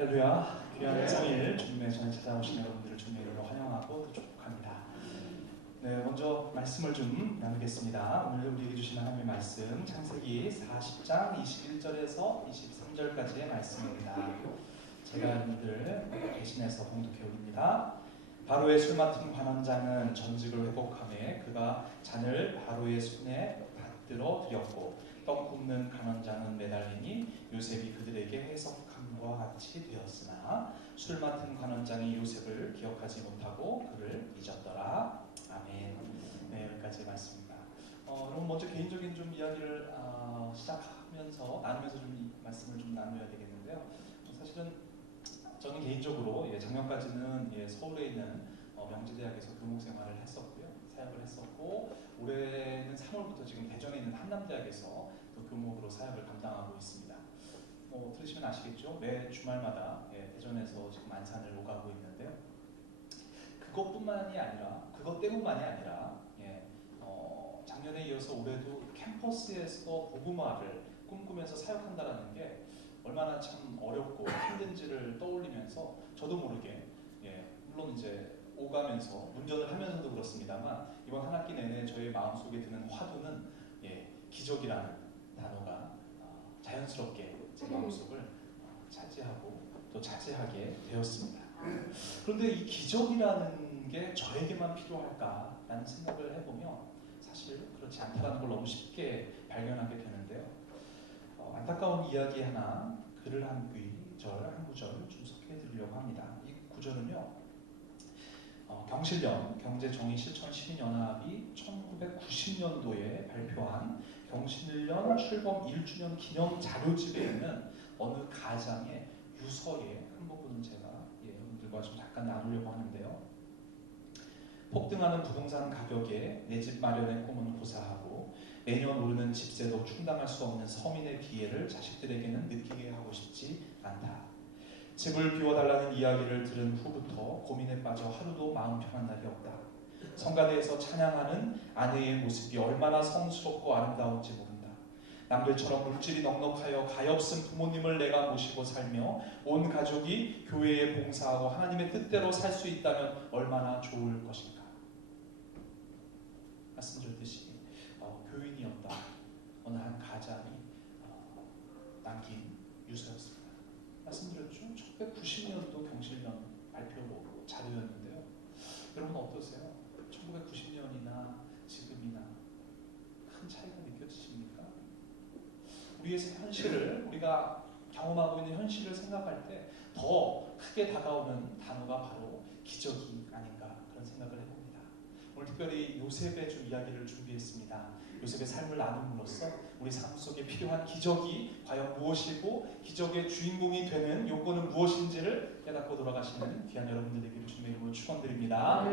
할렐루야. 귀한 성일 주님의 전에 찾아오신 여러분들을 주님의 이름으로 환영하고 또 축복합니다. 네, 먼저 말씀을 좀 나누겠습니다. 오늘 우리에게 주신 하나님의 말씀 창세기 40장 21절에서 23절까지의 말씀입니다. 제가 여러분들 대신해서 봉독해 올립니다. 바로의 술 맡은 관원장은 전직을 회복하며 그가 잔을 바로의 손에 받들어 드렸고 떡 굽는 관원장은 매달리니 요셉이 그들에게 해석함과 같이 되었으나 술 맡은 관원장이 요셉을 기억하지 못하고 그를 잊었더라. 아멘. 네, 여기까지 말씀입니다. 여러분 먼저 개인적인 좀 이야기를 시작하면서 나누면서 좀 이 말씀을 좀 나눠야 되겠는데요. 사실은 저는 개인적으로 작년까지는 서울에 있는 명지대학에서 교목생활을 했었고요. 사역을 했었고 올해는 3월부터 지금 대전에 있는 한남대학에서 또 교목으로 사역을 감당하고 있습니다. 들으시면 아시겠죠? 매 주말마다 대전에서 지금 안산을 오가고 있는데요. 그것 때문만이 아니라 작년에 이어서 올해도 캠퍼스에서 복음화를 꿈꾸면서 사역한다라는 게 얼마나 참 어렵고 힘든지를 떠올리면서 저도 모르게 물론 이제 오가면서 운전을 하면서도 그렇습니다만 이번 한 학기 내내 저의 마음속에 드는 화두는 기적이라는 단어가 자연스럽게 제 마음속을 차지하고 또 차지하게 되었습니다. 그런데 이 기적이라는 게 저에게만 필요할까라는 생각을 해보면 사실 그렇지 않다는 걸 너무 쉽게 발견하게 되는데요. 안타까운 이야기 하나, 글을 한 구절 준속해 드리려고 합니다. 이 구절은요, 경실련 경제정의실천시민연합이 1990년도에 발표한 경실련 출범 1주년 기념 자료집에 있는 어느 가장의 유서의 한 부분을 제가 여러분들과 좀 잠깐 나누려고 하는데요. 폭등하는 부동산 가격에 내 집 마련의 꿈은 고사하고 매년 오르는 집세도 충당할 수 없는 서민의 기회를 자식들에게는 느끼게 하고 싶지 않다. 집을 비워달라는 이야기를 들은 후부터 고민에 빠져 하루도 마음 편한 날이 없다. 성가대에서 찬양하는 아내의 모습이 얼마나 성스럽고 아름다운지 모른다. 남들처럼 물질이 넉넉하여 가엾은 부모님을 내가 모시고 살며 온 가족이 교회에 봉사하고 하나님의 뜻대로 살 수 있다면 얼마나 좋을 것인가. 말씀드렸듯이 교인이었다 어느 한 가장이 남긴 유서였습니다. 말씀드렸죠? 1990년도 경실련 발표로 자료였는데요. 여러분 어떠세요? 1990년이나 지금이나 큰 차이가 느껴지십니까? 우리의 현실을, 우리가 경험하고 있는 현실을 생각할 때 더 크게 다가오는 단어가 바로 기적이 아닌가 그런 생각을 해봅니다. 오늘 특별히 요셉의 좀 이야기를 준비했습니다. 요셉의 삶을 나눔으로써 우리 삶 속에 필요한 기적이 과연 무엇이고 기적의 주인공이 되는 요건은 무엇인지를 깨닫고 돌아가시는 귀한 여러분들에게 주님의 이름으로 축원드립니다.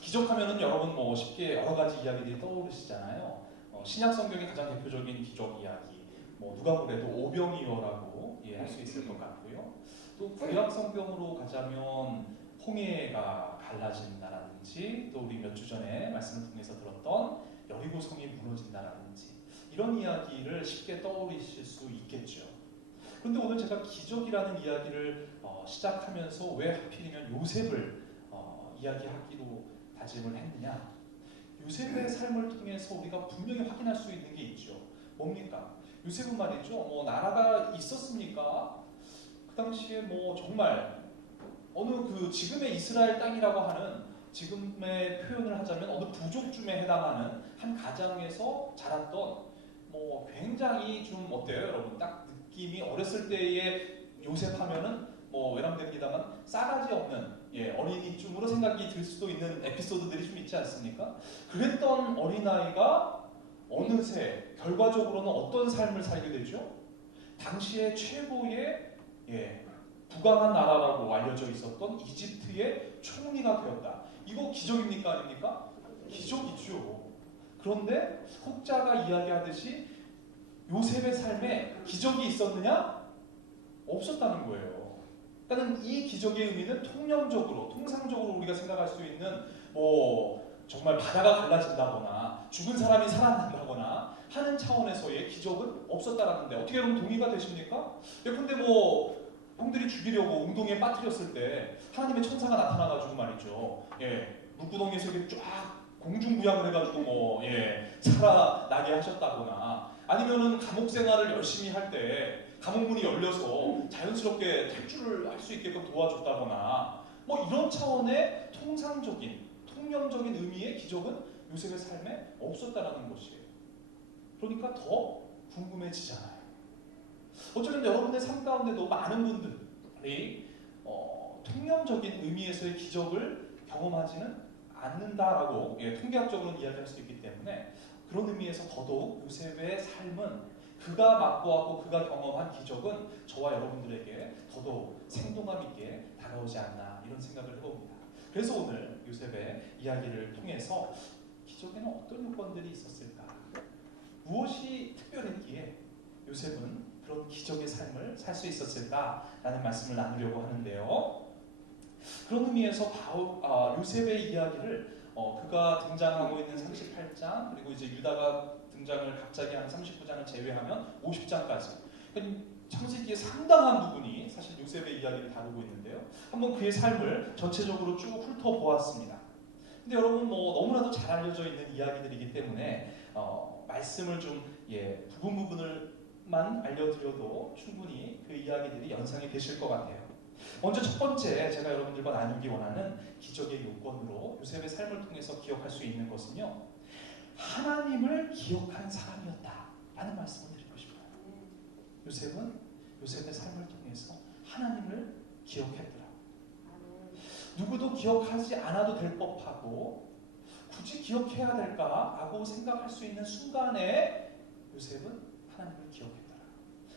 기적하면은 여러분 쉽게 여러 가지 이야기들이 떠오르시잖아요. 신약 성경의 가장 대표적인 기적 이야기, 누가 그래도 오병이어라고 할 수 있을 것 같고요. 또 구약 성경으로 가자면 홍해가 갈라진다라든지 또 우리 몇 주 전에 말씀을 통해서 들었던 여리고성이 무너진다라든지 이런 이야기를 쉽게 떠올리실 수 있겠죠. 그런데 오늘 제가 기적이라는 이야기를 시작하면서 왜 하필이면 요셉을 이야기하기로 다짐을 했느냐. 요셉의 삶을 통해서 우리가 분명히 확인할 수 있는 게 있죠. 뭡니까? 요셉은 말이죠. 나라가 있었습니까? 그 당시에 정말 어느 지금의 이스라엘 땅이라고 하는 지금의 표현을 하자면 어느 부족쯤에 해당하는 한 가정에서 자랐던 굉장히 좀 어때요 여러분? 딱 느낌이 어렸을 때의 요셉 하면은 외람됩니다만 싸가지 없는 어린이쯤으로 생각이 들 수도 있는 에피소드들이 좀 있지 않습니까? 그랬던 어린아이가 어느새 결과적으로는 어떤 삶을 살게 되죠? 당시에 최고의 부강한 나라라고 알려져 있었던 이집트의 총리가 되었다. 이거 기적입니까? 아닙니까? 기적이죠. 그런데 혹자가 이야기하듯이 요셉의 삶에 기적이 있었느냐? 없었다는 거예요. 그러니까 이 기적의 의미는 통상적으로 우리가 생각할 수 있는 정말 바다가 갈라진다거나 죽은 사람이 살아난다거나 하는 차원에서의 기적은 없었다라는데 어떻게 여러분 동의가 되십니까? 근데 형들이 죽이려고 웅덩이에 빠뜨렸을 때 하나님의 천사가 나타나가지고 말이죠. 물구덩이에서 이렇게 쫙 공중부양을 해가지고 살아나게 하셨다거나, 아니면은 감옥 생활을 열심히 할 때 감옥문이 열려서 자연스럽게 탈출을 할 수 있게끔 도와줬다거나, 이런 차원의 통념적인 의미의 기적은 요셉의 삶에 없었다라는 것이에요. 그러니까 더 궁금해지잖아요. 어쩌면 여러분의 삶 가운데도 많은 분들이 통념적인 의미에서의 기적을 경험하지는 않는다라고 통계학적으로는 이야기할 수 있기 때문에, 그런 의미에서 더더욱 요셉의 삶은, 그가 맛보았고 그가 경험한 기적은 저와 여러분들에게 더더욱 생동감 있게 다가오지 않나, 이런 생각을 해봅니다. 그래서 오늘 요셉의 이야기를 통해서 기적에는 어떤 요건들이 있었을까, 무엇이 특별했기에 요셉은 그런 기적의 삶을 살 수 있었을까라는 말씀을 나누려고 하는데요. 그런 의미에서 요셉의 이야기를 그가 등장하고 있는 38장, 그리고 이제 유다가 등장을 갑자기 하는 39장을 제외하면 50장까지, 창세기의 상당한 부분이 사실 요셉의 이야기를 다루고 있는데요. 한번 그의 삶을 전체적으로 쭉 훑어보았습니다. 근데 여러분, 너무나도 잘 알려져 있는 이야기들이기 때문에 말씀을 좀 부분을만 알려드려도 충분히 그 이야기들이 연상이 되실 것 같아요. 먼저 첫 번째, 제가 여러분들과 나누기 원하는 기적의 요건으로 요셉의 삶을 통해서 기억할 수 있는 것은요, 하나님을 기억한 사람이었다 라는 말씀을 드리고 싶어요. 요셉은 요셉의 삶을 통해서 하나님을 기억했더라. 누구도 기억하지 않아도 될 법하고 굳이 기억해야 될까라고 생각할 수 있는 순간에 요셉은 하나님을 기억했더라.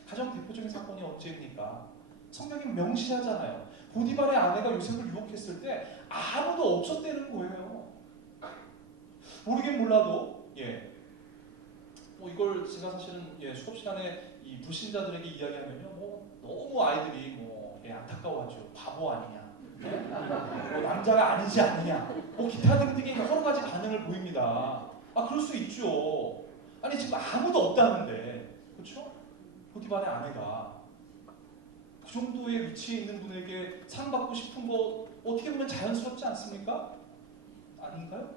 가장 대표적인 사건이 언제입니까? 성경이 명시하잖아요. 보디발의 아내가 요셉을 유혹했을 때 아무도 없었다는 거예요. 모르긴 몰라도 이걸 제가 사실은 수업 시간에 이 불신자들에게 이야기하면요, 너무 아이들이 안타까워하죠. 바보 아니냐, 남자가 아니지 않느냐, 기타 등등의 여러 가지 반응을 보입니다. 그럴 수 있죠. 아니 지금 아무도 없다는데, 그렇죠? 보디발의 아내가 그 정도의 위치에 있는 분에게 상받고 싶은 거 어떻게 보면 자연스럽지 않습니까? 아닌가요?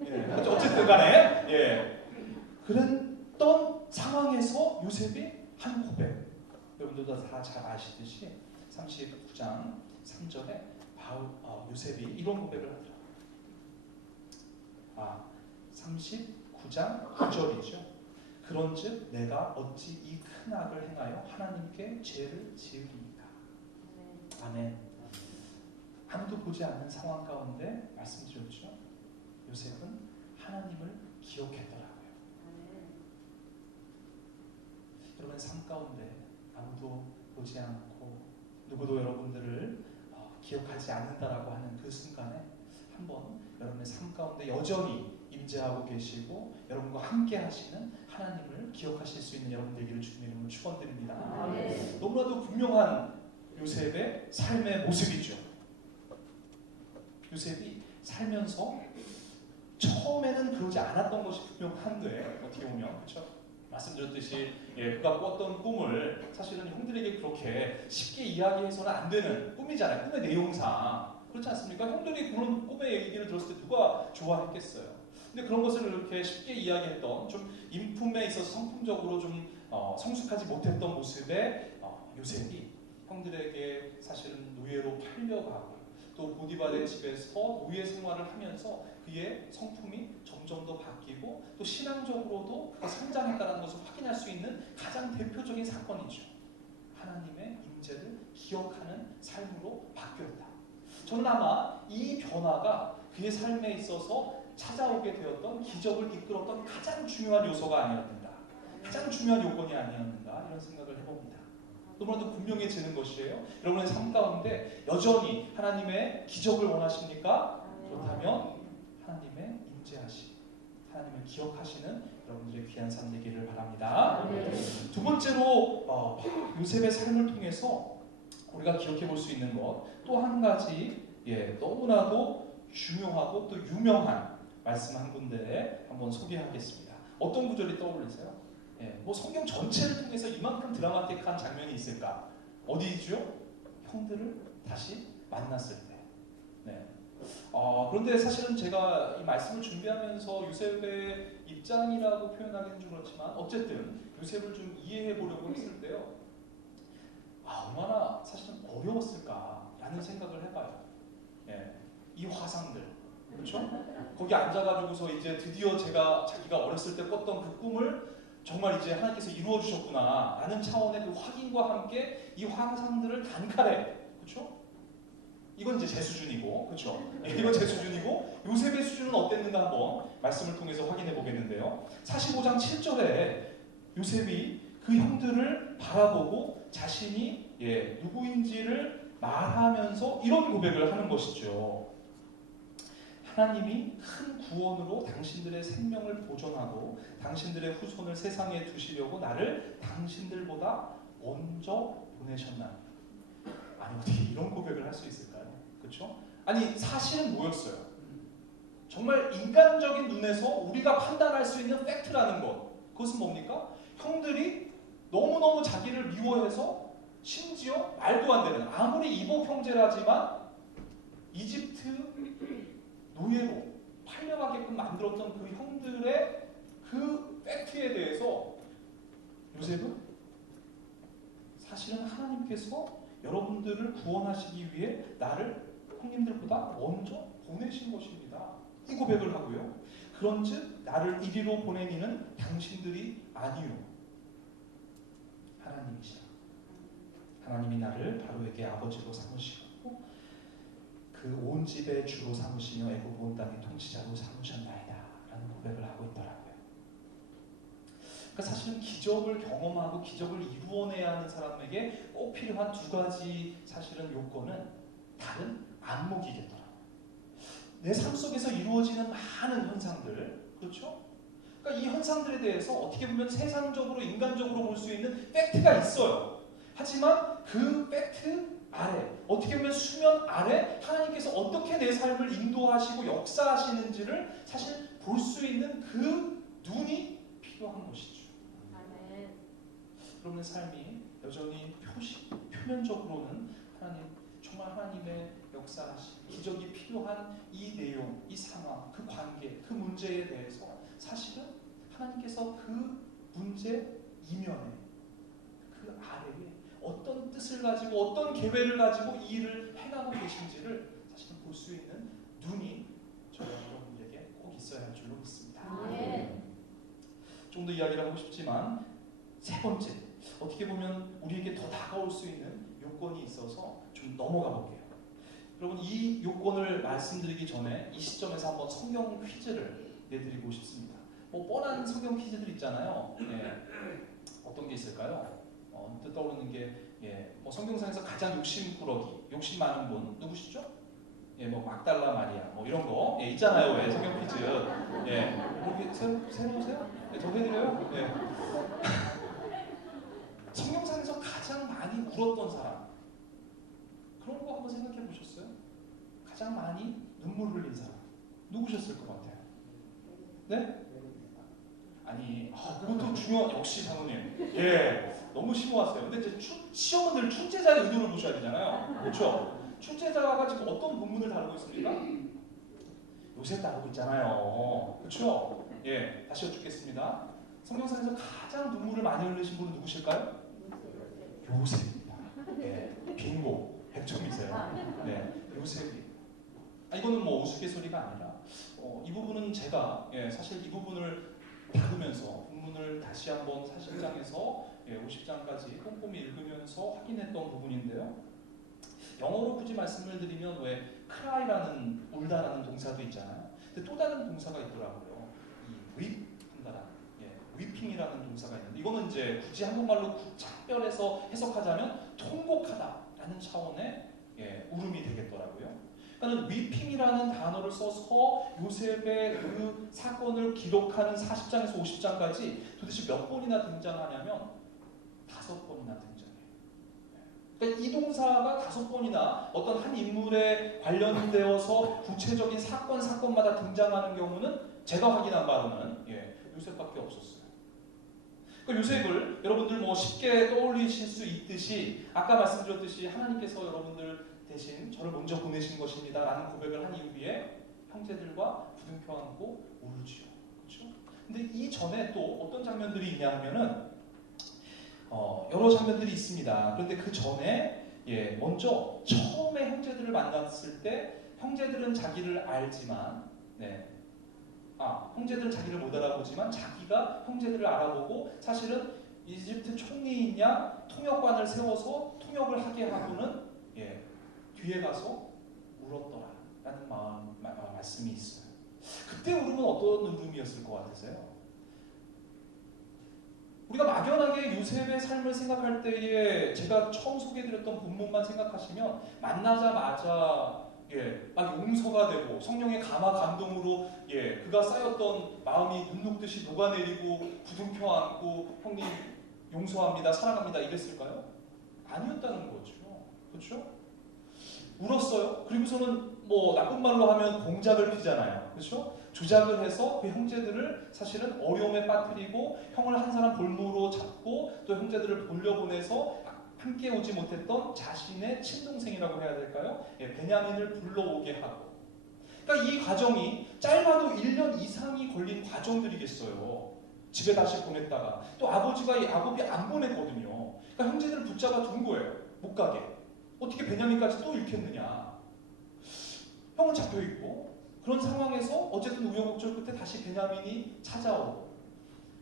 어쨌든 간에 그랬던 상황에서 요셉이 한 고백, 여러분들도 다 잘 아시듯이 39장 3절에 요셉이 이런 고백을 하더라. 39장 9절이죠. 그런즉 내가 어찌 이 큰 악을 행하여 하나님께 죄를 지으리이까. 아멘. 아무도 보지 않는 상황 가운데 말씀드렸죠. 요셉은 하나님을 기억했더라고요. 여러분의 삶 가운데 아무도 보지 않고 누구도 여러분들을 기억하지 않는다라고 하는 그 순간에 한번 여러분의 삶 가운데 여전히 임재하고 계시고 여러분과 함께 하시는 하나님을 기억하실 수 있는 여러분 되기를 주님의 이름으로 축원드립니다. 너무나도 분명한 요셉의 삶의 모습이죠. 요셉이 살면서 처음에는 그러지 않았던 것이 분명한데, 어떻게 보면 그렇죠? 말씀드렸듯이 그가 꿨던 꿈을 사실은 형들에게 그렇게 쉽게 이야기해서는 안 되는 꿈이잖아요. 꿈의 내용상 그렇지 않습니까? 형들이 그런 꿈의 얘기를 들었을 때 누가 좋아했겠어요? 근데 그런 것을 이렇게 쉽게 이야기했던, 좀 인품에 있어서 성품적으로 좀 성숙하지 못했던 모습의 요셉이 형들에게 사실은 노예로 팔려가고, 또 보디발의 집에서 노예 생활을 하면서 그의 성품이 점점 더 바뀌고 또 신앙적으로도 그가 성장했다는 것을 확인할 수 있는 가장 대표적인 사건이죠. 하나님의 임재를 기억하는 삶으로 바뀌었다. 저는 아마 이 변화가 그의 삶에 있어서 찾아오게 되었던, 기적을 이끌었던 가장 중요한 요소가 아니었는가, 가장 중요한 요건이 아니었는가, 이런 생각을 해봅니다. 너무나도 분명해지는 것이에요. 여러분의 삶 가운데 여전히 하나님의 기적을 원하십니까? 그렇다면 하나님의 임재하심, 하나님을 기억하시는 여러분들의 귀한 삶 되기를 바랍니다. 두 번째로 요셉의 삶을 통해서 우리가 기억해 볼 수 있는 것, 또 한 가지 너무나도 중요하고 또 유명한 말씀 한 군데 한번 소개하겠습니다. 어떤 구절이 떠오르세요? 성경 전체를 통해서 이만큼 드라마틱한 장면이 있을까? 어디죠? 형들을 다시 만났을 때. 네. 그런데 사실은 제가 이 말씀을 준비하면서 요셉의 입장이라고 표현하기는 좀 그렇지만 어쨌든 요셉을 좀 이해해 보려고 했을 때요. 얼마나 사실은 어려웠을까라는 생각을 해봐요. 예. 이 화상들. 그렇죠? 거기 앉아가지고서 이제 드디어 자기가 어렸을 때 꿨던 그 꿈을 정말 이제 하나님께서 이루어 주셨구나 라는 차원의 그 확인과 함께 이 화상들을 단칼에, 그렇죠? 이건 이제 제 수준이고, 그렇죠? 이건 제 수준이고 요셉의 수준은 어땠는가 한번 말씀을 통해서 확인해 보겠는데요. 45장 7절에 요셉이 그 형들을 바라보고 자신이 누구인지를 말하면서 이런 고백을 하는 것이죠. 하나님이 큰 구원으로 당신들의 생명을 보존하고 당신들의 후손을 세상에 두시려고 나를 당신들보다 먼저 보내셨나니. 아니 어떻게 이런 고백을 할 수 있을까요? 그렇죠? 아니 사실은 뭐였어요? 정말 인간적인 눈에서 우리가 판단할 수 있는 팩트라는 것. 그것은 뭡니까? 형들이 너무너무 자기를 미워해서 심지어 말도 안 되는, 아무리 이복 형제라지만 이집트 노예로 팔려가게끔 만들었던 그 형들의 그 팩트에 대해서 요셉은 사실은 하나님께서 여러분들을 구원하시기 위해 나를 형님들보다 먼저 보내신 것입니다. 이 고백을 하고요. 그런즉 나를 이리로 보낸 이는 당신들이 아니요 하나님이시라. 하나님이 나를 바로에게 아버지로 삼으시고 그 온 집의 주로 삼으시며 애굽 온 땅의 통치자로 삼으셨나이다 라는 고백을 하고 있더라고요. 그러니까 사실은 기적을 경험하고 기적을 이루어내야 하는 사람에게 꼭 필요한 두 가지 사실은 요건은 다른 안목이겠더라고요. 내 삶 속에서 이루어지는 많은 현상들, 그렇죠? 그러니까 이 현상들에 대해서 어떻게 보면 세상적으로 인간적으로 볼 수 있는 팩트가 있어요. 하지만 그 팩트 아래, 어떻게 보면 수면 아래 하나님께서 어떻게 내 삶을 인도하시고 역사하시는지를 사실 볼 수 있는 그 눈이 필요한 것이죠. 여러분의 삶이 여전히 표면적으로는 정말 하나님의 역사하심, 기적이 필요한 이 내용, 이 상황, 그 관계, 그 문제에 대해서 사실은 하나님께서 그 문제 이면에, 그 아래에 어떤 뜻을 가지고 어떤 계획을 가지고 이 일을 행하고 계신지를 사실 볼 수 있는 눈이 저와 여러분들에게 꼭 있어야 할 줄로 믿습니다. 좀 더 이야기를 하고 싶지만 세 번째, 어떻게 보면 우리에게 더 다가올 수 있는 요건이 있어서 좀 넘어가 볼게요. 여러분 이 요건을 말씀드리기 전에 이 시점에서 한번 성경 퀴즈를 내드리고 싶습니다. 뻔한 성경 퀴즈들 있잖아요. 어떤 게 있을까요? 언뜻 떠오르는 게 성경상에서 가장 욕심 많은 분 누구시죠? 막달라 마리아 이런 거 있잖아요. 성경 퀴즈. 새로 오세요? 더 해드려요? 성경상에서 가장 많이 울었던 사람, 그런 거 한번 생각해 보셨어요? 가장 많이 눈물 흘린 사람 누구셨을 것 같아요? 네? 아니, 그것도 중요한, 역시 장로님. 너무 심오하세요. 근데 이제 시험은 늘 출제자의 의도를 보셔야 되잖아요. 그렇죠? 출제자가 지금 어떤 본문을 다루고 있습니까? 요셉 다루고 있잖아요. 그렇죠? 다시 여쭙겠습니다. 성경상에서 가장 눈물을 많이 흘리신 분은 누구실까요? 요셉입니다. 빙고 100점이세요. 요셉이. 이거는 우스갯소리가 아니라 이 부분은 제가 사실 이 부분을 다루면서 본문을 다시 한번 40장에서 50장까지 꼼꼼히 읽으면서 확인했던 부분인데요. 영어로 굳이 말씀을 드리면 왜 cry라는 울다라는 동사도 있잖아요. 근데 또 다른 동사가 있더라고요. 이 weep 한다라는 weeping이라는 동사가 있는데 이거는 이제 굳이 한국말로 작별해서 해석하자면 통곡하다라는 차원의 울음이 되겠더라고요. 그러니까 weeping이라는 단어를 써서 요셉의 그 사건을 기록하는 40장에서 50장까지 도대체 몇 번이나 등장하냐면 5번이나 등장해요. 그러니까 이 동사가 5번이나 어떤 한 인물에 관련되어서 구체적인 사건마다 등장하는 경우는 제가 확인한 바로는 요셉밖에 없었어요. 그 요셉을 여러분들 뭐 쉽게 떠올리실 수 있듯이 아까 말씀드렸듯이 하나님께서 여러분들 대신 저를 먼저 보내신 것입니다 라는 고백을 한 이후에 형제들과 부둥켜 안고 울지요. 그렇죠? 근데 이 전에 또 어떤 장면들이 있냐면은 여러 장면들이 있습니다. 그런데 그 전에 먼저 처음에 형제들을 만났을 때 형제들은 자기를 알지만 형제들은 자기를 못 알아보지만 자기가 형제들을 알아보고 사실은 이집트 총리이냐 통역관을 세워서 통역을 하게 하고는 뒤에 가서 울었더라라는 말씀이 있어요. 그때 울음은 어떤 울음이었을 것 같으세요? 우리가 막연하게 요셉의 삶을 생각할 때에 제가 처음 소개해드렸던 본문만 생각하시면 만나자마자 막 용서가 되고 성령의 감화 감동으로 그가 쌓였던 마음이 눈 녹듯이 녹아내리고 부둥켜 안고 형님 용서합니다 사랑합니다 이랬을까요? 아니었다는 거죠. 그렇죠? 울었어요. 그리고서는 뭐 나쁜 말로 하면 공작을 피잖아요. 그렇죠? 조작을 해서 그 형제들을 사실은 어려움에 빠뜨리고 형을 한 사람 볼모로 잡고 또 형제들을 돌려보내서 함께 오지 못했던 자신의 친동생이라고 해야 될까요? 베냐민을 불러오게 하고. 그러니까 이 과정이 짧아도 1년 이상이 걸린 과정들이겠어요. 집에 다시 보냈다가 또 아버지가 야곱이 안 보냈거든요. 그러니까 형제들을 붙잡아 둔 거예요. 못 가게. 어떻게 베냐민까지 또 잃겠느냐. 형은 잡혀있고 그런 상황에서 어쨌든 우여곡절 끝에 다시 베냐민이 찾아오고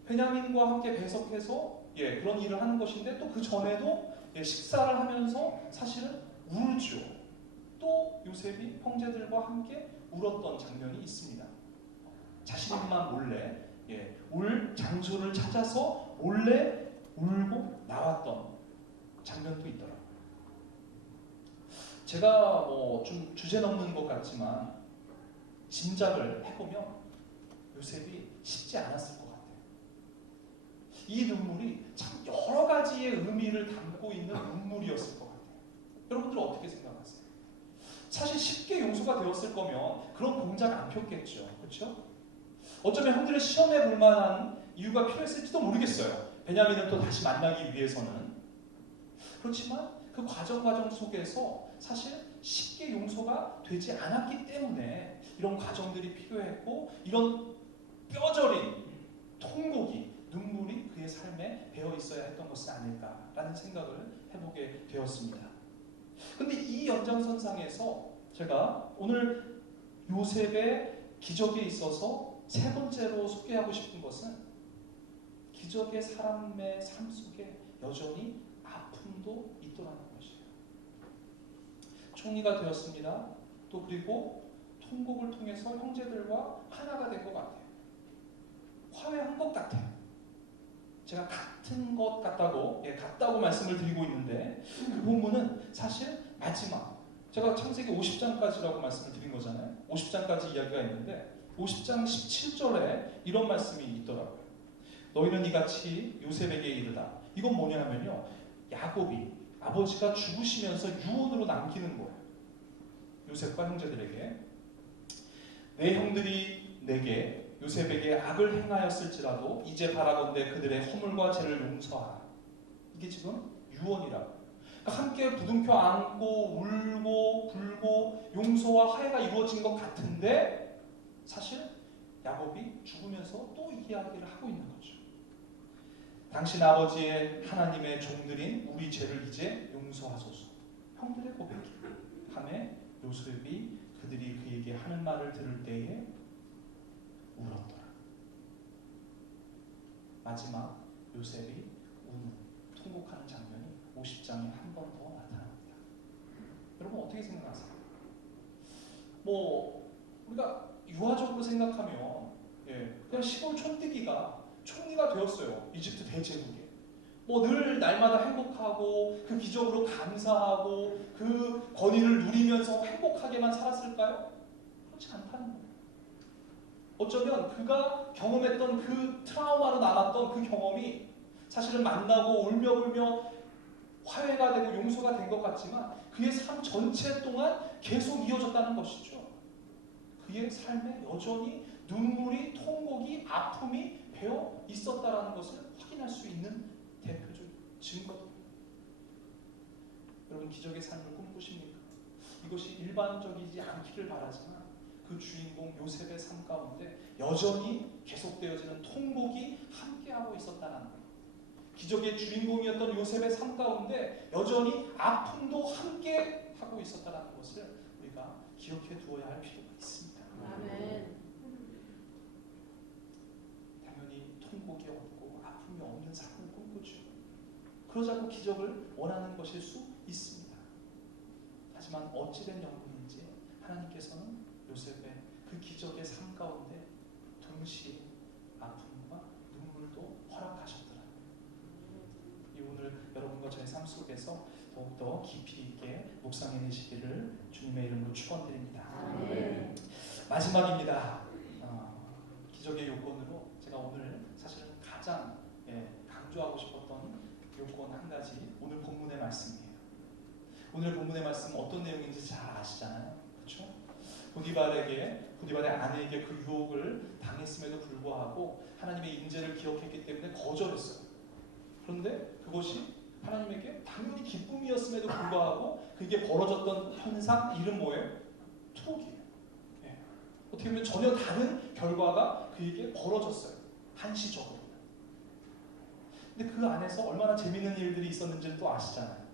베냐민과 함께 배석해서 그런 일을 하는 것인데 또 그 전에도 식사를 하면서 사실은 울죠. 또 요셉이 형제들과 함께 울었던 장면이 있습니다. 자신만 몰래 울 장소를 찾아서 몰래 울고 나왔던 장면도 있더라고요. 제가 뭐 좀 주제 넘는 것 같지만 짐작을 해보면 요셉이 쉽지 않았을 것 같아요. 이 눈물이 참 여러 가지의 의미를 담고 있는 눈물이었을 것 같아요. 여러분들 어떻게 생각하세요? 사실 쉽게 용서가 되었을 거면 그런 공작 안 폈겠죠. 그렇죠? 어쩌면 형들을 시험해 볼 만한 이유가 필요했을지도 모르겠어요. 베냐민을 또 다시 만나기 위해서는. 그렇지만 그 과정 속에서 사실 쉽게 용서가 되지 않았기 때문에 이런 과정들이 필요했고 이런 뼈저린 통곡이 눈물이 그의 삶에 배어 있어야 했던 것은 아닐까라는 생각을 해보게 되었습니다. 근데 이 연장선상에서 제가 오늘 요셉의 기적에 있어서 세 번째로 소개하고 싶은 것은 기적의 사람의 삶 속에 여전히 아픔도 있더라는 것이에요. 총리가 되었습니다. 또 그리고 통곡을 통해서 형제들과 하나가 된 것 같아요. 화해한 것 같아요. 제가 같은 것 같다고 말씀을 드리고 있는데 그 본문은 사실 마지막 제가 창세기 50장까지라고 말씀을 드린 거잖아요. 50장까지 이야기가 있는데 50장 17절에 이런 말씀이 있더라고요. 너희는 이같이 요셉에게 이르다. 이건 뭐냐 하면요. 야곱이 아버지가 죽으시면서 유언으로 남기는 거예요. 요셉과 형제들에게 내 형들이 내게 요셉에게 악을 행하였을지라도 이제 바라건대 그들의 허물과 죄를 용서하라. 이게 지금 유언이라고. 그러니까 함께 부둥켜 안고 울고 불고 용서와 화해가 이루어진 것 같은데 사실 야곱이 죽으면서 또 이야기를 하고 있는 거죠. 당신 아버지의 하나님의 종들인 우리 죄를 이제 용서하소서. 형들의 고백이 함에 요셉이 그들이 그에게 하는 말을 들을 때에 울었더라. 마지막 요셉이 우는 통곡하는 장면이 50장에 한 번 더 나타납니다. 여러분 어떻게 생각하세요? 뭐 우리가 유화적으로 생각하면 그냥 시골 촌뜨기가 총리가 되었어요. 이집트 대제국에. 뭐 늘 날마다 행복하고 그 기적으로 감사하고 그 권위를 누리면서 행복하게만 살았을까요? 그렇지 않다는 거예요. 어쩌면 그가 경험했던 그 트라우마로 남았던 그 경험이 사실은 만나고 울며 화해가 되고 용서가 된 것 같지만 그의 삶 전체 동안 계속 이어졌다는 것이죠. 그의 삶에 여전히 눈물이, 통곡이, 아픔이 되어 있었다라는 것을 확인할 수 있는 대표적 증거입니다. 여러분 기적의 삶을 꿈꾸십니까? 이것이 일반적이지 않기를 바라지만 그 주인공 요셉의 삶 가운데 여전히 계속되어지는 통곡이 함께하고 있었다는 거예요. 기적의 주인공이었던 요셉의 삶 가운데 여전히 아픔도 함께하고 있었다는 것을 우리가 기억해 두어야 할 필요가 있습니다. 아멘. 당연히 통곡이 없고 아픔이 없는 삶을 꿈꾸죠. 그러자고 기적을 원하는 것일 수 있습니다. 하지만 어찌된 영문인지 하나님께서는 요셉의 그 기적의 삶 가운데 동시에 아픔과 눈물도 허락하셨더라고요. 이 오늘 여러분과 저의 삶 속에서 더욱더 깊이 있게 묵상해내시기를 주님의 이름으로 축원드립니다. 아멘. 마지막입니다. 기적의 요건으로 제가 오늘 사실은 가장 강조하고 싶었던 요건 한 가지, 오늘 본문의 말씀이에요. 오늘 본문의 말씀 어떤 내용인지 잘 아시잖아요. 그렇죠? 보디발의 아내에게 그 유혹을 당했음에도 불구하고 하나님의 인재를 기억했기 때문에 거절했어요. 그런데 그것이 하나님에게 당연히 기쁨이었음에도 불구하고 그게 벌어졌던 현상, 이름 뭐예요? 투옥이에요. 어떻게 보면 전혀 다른 결과가 그에게 벌어졌어요. 한시적으로. 근데 그 안에서 얼마나 재미있는 일들이 있었는지를 또 아시잖아요.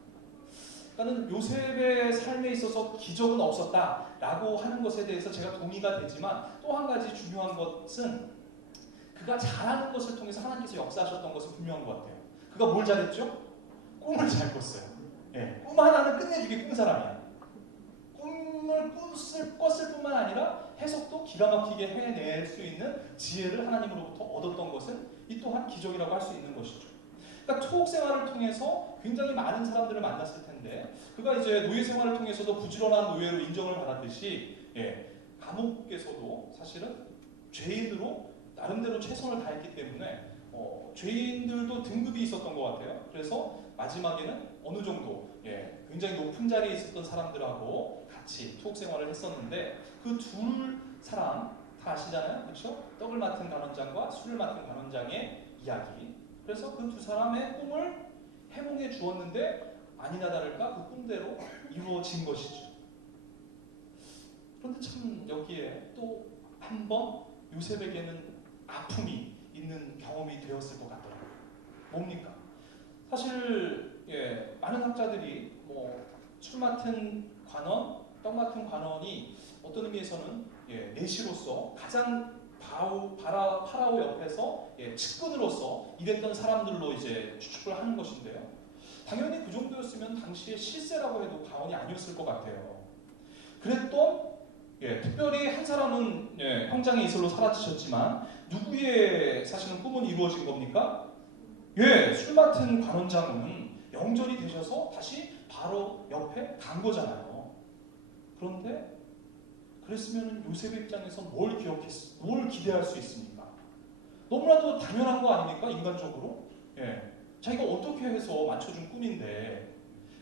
그러니까 요셉의 삶에 있어서 기적은 없었다라고 하는 것에 대해서 제가 동의가 되지만 또 한 가지 중요한 것은 그가 잘하는 것을 통해서 하나님께서 역사하셨던 것은 분명한 것 같아요. 그가 뭘 잘했죠? 꿈을 잘 꿨어요. 꿈 하나는 끝내주게 꾼 사람이야. 꿈을 꿨을 뿐만 아니라 해석도 기가 막히게 해낼 수 있는 지혜를 하나님으로부터 얻었던 것은 이 또한 기적이라고 할 수 있는 것이죠. 그러니까 투옥 생활을 통해서 굉장히 많은 사람들을 만났을 텐데 그가 이제 노예 생활을 통해서도 부지런한 노예로 인정을 받았듯이 감옥에서도 사실은 죄인으로 나름대로 최선을 다했기 때문에 죄인들도 등급이 있었던 것 같아요. 그래서 마지막에는 어느 정도 굉장히 높은 자리에 있었던 사람들하고 같이 투옥 생활을 했었는데 그 둘 사람 다 아시잖아요. 그렇죠? 떡을 맡은 간원장과 술을 맡은 간원장의 이야기. 그래서 그 두 사람의 꿈을 해몽해 주었는데 아니나 다를까 그 꿈대로 이루어진 것이죠. 그런데 참 여기에 또 한 번 요셉에게는 아픔이 있는 경험이 되었을 것 같더라고요. 뭡니까? 사실 많은 학자들이 술 맡은 관원, 떡 맡은 관원이 어떤 의미에서는 내시로서 가장 파라오 옆에서 측근으로서 일했던 사람들로 이제 추측을 하는 것인데요. 당연히 그 정도였으면 당시에 실세라고 해도 과언이 아니었을 것 같아요. 그랬던 특별히 한 사람은 형장의 이슬로 사라지셨지만 누구의 사실은 꿈은 이루어진 겁니까? 술 맡은 관원장은 영절이 되셔서 다시 바로 옆에 간 거잖아요. 그런데 그랬으면 요셉의 입장에서 뭘 기대할 수 있습니까? 너무나도 당연한 거 아닙니까? 인간적으로. 자기가 어떻게 해서 맞춰준 꿈인데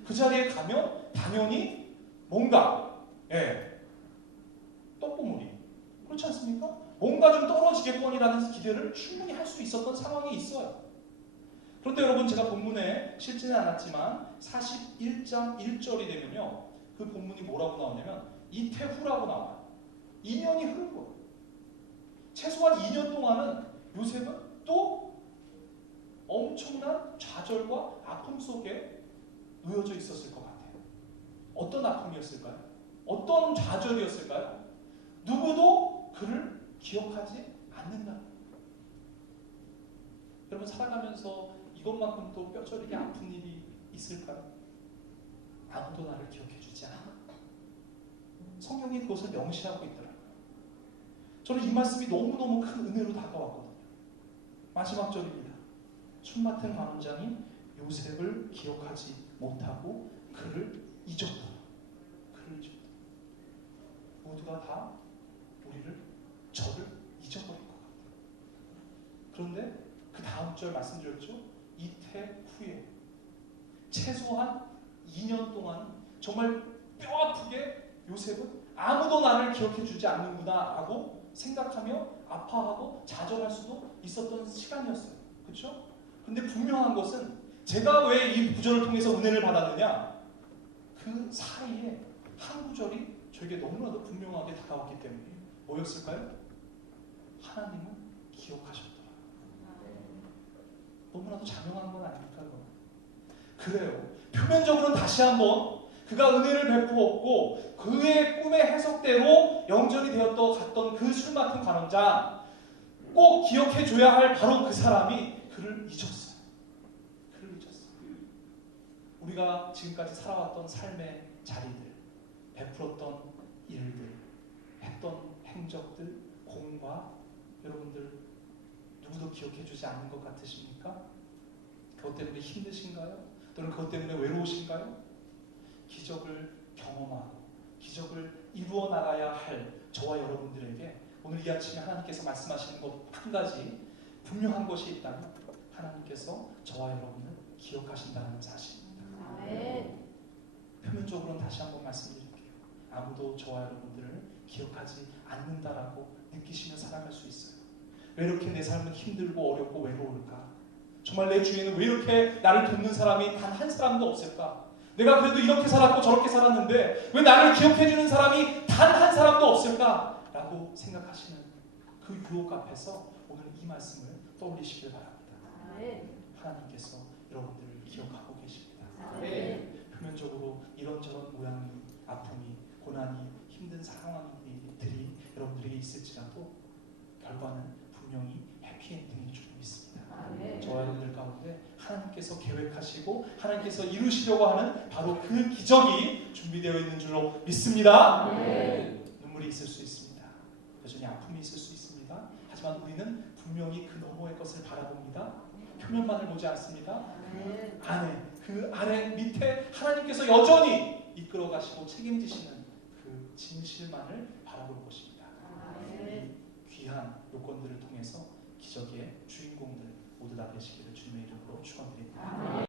그 자리에 가면 당연히 뭔가 떡고물이 그렇지 않습니까? 뭔가 좀 떨어지겠거니라는 기대를 충분히 할 수 있었던 상황이 있어요. 그런데 여러분 제가 본문에 실지는 않았지만 41장 1절이 되면요. 그 본문이 뭐라고 나오냐면 이태후라고 나와요. 2년이 흐른 거예요. 최소한 2년 동안은 요셉은 또 엄청난 좌절과 아픔 속에 놓여져 있었을 것 같아요. 어떤 아픔이었을까요? 어떤 좌절이었을까요? 누구도 그를 기억하지 않는다. 여러분 살아가면서 이것만큼 또 뼈저리게 아픈 일이 있을까요? 아무도 나를 기억해주지 않아. 성경이 그것을 명시하고 있더라고요. 저는 이 말씀이 너무너무 큰 은혜로 다가왔거든요. 마지막 절입니다. 술 맡은 관원장이 요셉을 기억하지 못하고 그를 잊었다. 모두가 다 저를 잊어버린 것 같아요. 그런데 그 다음 절 말씀드렸죠? 이태 후에 최소한 2년 동안 정말 뼈아프게 요셉은 아무도 나를 기억해주지 않는구나 라고 생각하며 아파하고 좌절할 수도 있었던 시간이었어요. 그렇죠? 근데 분명한 것은 제가 왜 이 구절을 통해서 은혜를 받았느냐? 그 사이에 한 구절이 저에게 너무나도 분명하게 다가왔기 때문에 뭐였을까요? 하나님은 기억하셨더라. 너무나도 자명한 건 아닙니까? 그래요. 표면적으로는 다시 한번 그가 은혜를 베푸었고 그의 꿈의 해석대로 영전이 되었던 갔던 그 술 맡은 관원장, 꼭 기억해줘야 할 바로 그 사람이 그를 잊었어요. 그를 잊었어요. 우리가 지금까지 살아왔던 삶의 자리들, 베풀었던 일들, 했던 행적들, 공과 여러분들 누구도 기억해주지 않는 것 같으십니까? 그것 때문에 힘드신가요? 또는 그것 때문에 외로우신가요? 기적을 경험하고 기적을 이루어 나가야 할 저와 여러분들에게 오늘 이 아침에 하나님께서 말씀하시는 것 한 가지 분명한 것이 있다면 하나님께서 저와 여러분을 기억하신다는 사실입니다. 아멘. 표면적으로는 다시 한번 말씀드릴게요. 아무도 저와 여러분들을 기억하지 않는다라고 느끼시며 살아갈 수 있어요. 왜 이렇게 내 삶은 힘들고 어렵고 외로울까? 정말 내 주위에는 왜 이렇게 나를 돕는 사람이 단 한 사람도 없을까? 내가 그래도 이렇게 살았고 저렇게 살았는데 왜 나를 기억해주는 사람이 단 한 사람도 없을까? 라고 생각하시는 그 유혹 앞에서 오늘 이 말씀을 떠올리시길 바랍니다. 아멘. 하나님께서 여러분들을 기억하고 계십니다. 아멘. 표면적으로 이런저런 모양이, 아픔이, 고난이, 힘든 상황들이 여러분들에게 있을지라도 결과는 분명히 해피엔딩일 줄 믿습니다. 아멘. 저와 여러분들 가운데 하나님께서 계획하시고 하나님께서 이루시려고 하는 바로 그 기적이 준비되어 있는 줄로 믿습니다. 아멘. 눈물이 있을 수 있습니다. 여전히 아픔이 있을 수 있습니다. 하지만 우리는 분명히 그 너머의 것을 바라봅니다. 표면만을 보지 않습니다. 아멘. 안에, 그 아래 밑에 하나님께서 여전히 이끌어 가시고 책임지시는 그 진실만을 바라볼 것입니다. 아멘. 귀한 요건들을 통해서 기적의 주인공들 모두 다 되시기를 주님의 이름으로 축원드립니다.